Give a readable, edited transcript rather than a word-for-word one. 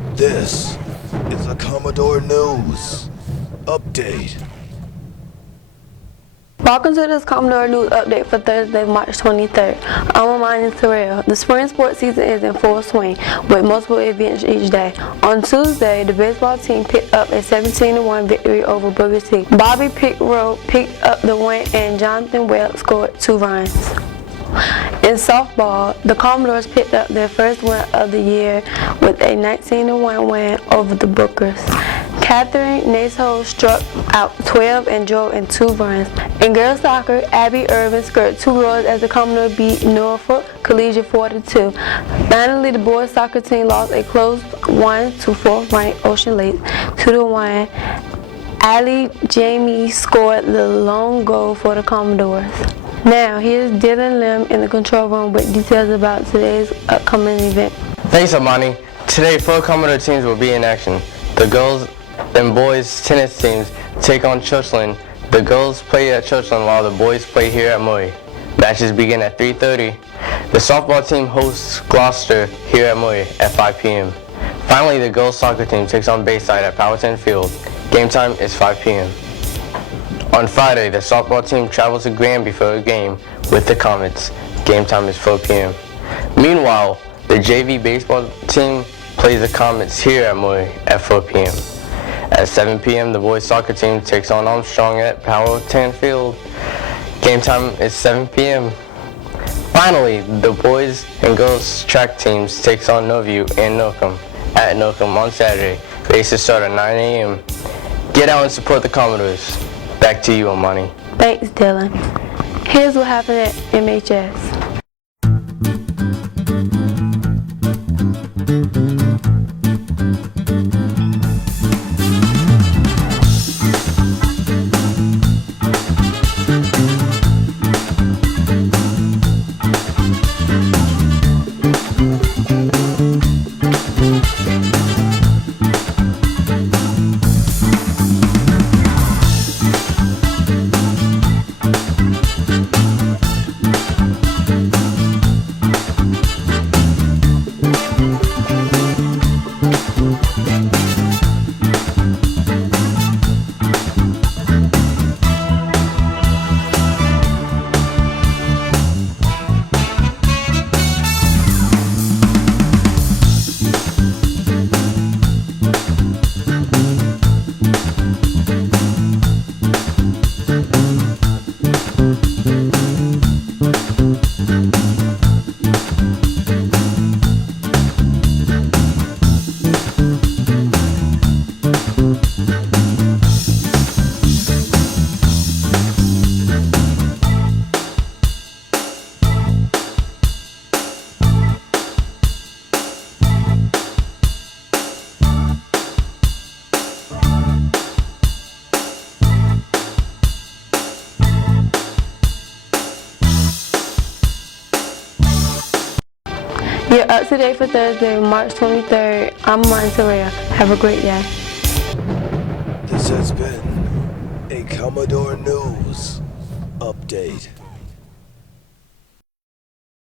This is a Commodore News Update. Welcome to this Commodore News Update for Thursday, March 23rd. I'm Maury High. The spring sports season is in full swing with multiple events each day. On Tuesday, the baseball team picked up a 17-1 victory over Booker T. Bobby Pickrow picked up the win and Jonathan Webb scored 2 runs. In softball, the Commodores picked up their first win of the year with a 19-1 win over the Bookers. Catherine Naso struck out 12 and drove in 2 runs. In girls soccer, Abby Irvin scored 2 goals as the Commodore beat Norfolk Collegiate 4-2. Finally, the boys soccer team lost a close 1 to 4th-ranked Ocean Lake 2-1. Ali Jamie scored the lone goal for the Commodores. Now, here's Dylan Lim in the control room with details about today's upcoming event. Thanks, Amani. Today, 4 Commodore teams will be in action. The girls and boys tennis teams take on Churchland. The girls play at Churchland while the boys play here at Maury. Matches begin at 3:30. The softball team hosts Gloucester here at Maury at 5 p.m. Finally, the girls soccer team takes on Bayside at Powhatan Field. Game time is 5 p.m. On Friday, the softball team travels to Granby for a game with the Comets. Game time is 4 p.m. Meanwhile, the JV baseball team plays the Comets here at Maury at 4 p.m. At 7 p.m., the boys soccer team takes on Armstrong at Powhatan Field. Game time is 7 p.m. Finally, the boys and girls track teams takes on Norview and Norcom at Norcom on Saturday. Races start at 9 a.m. Get out and support the Commodores. Back to you, Amani. Thanks, Dylan. Here's what happened at MHS. You're up to date for Thursday, March 23rd. I'm Maury High. Have a great day. This has been a Commodore News Update.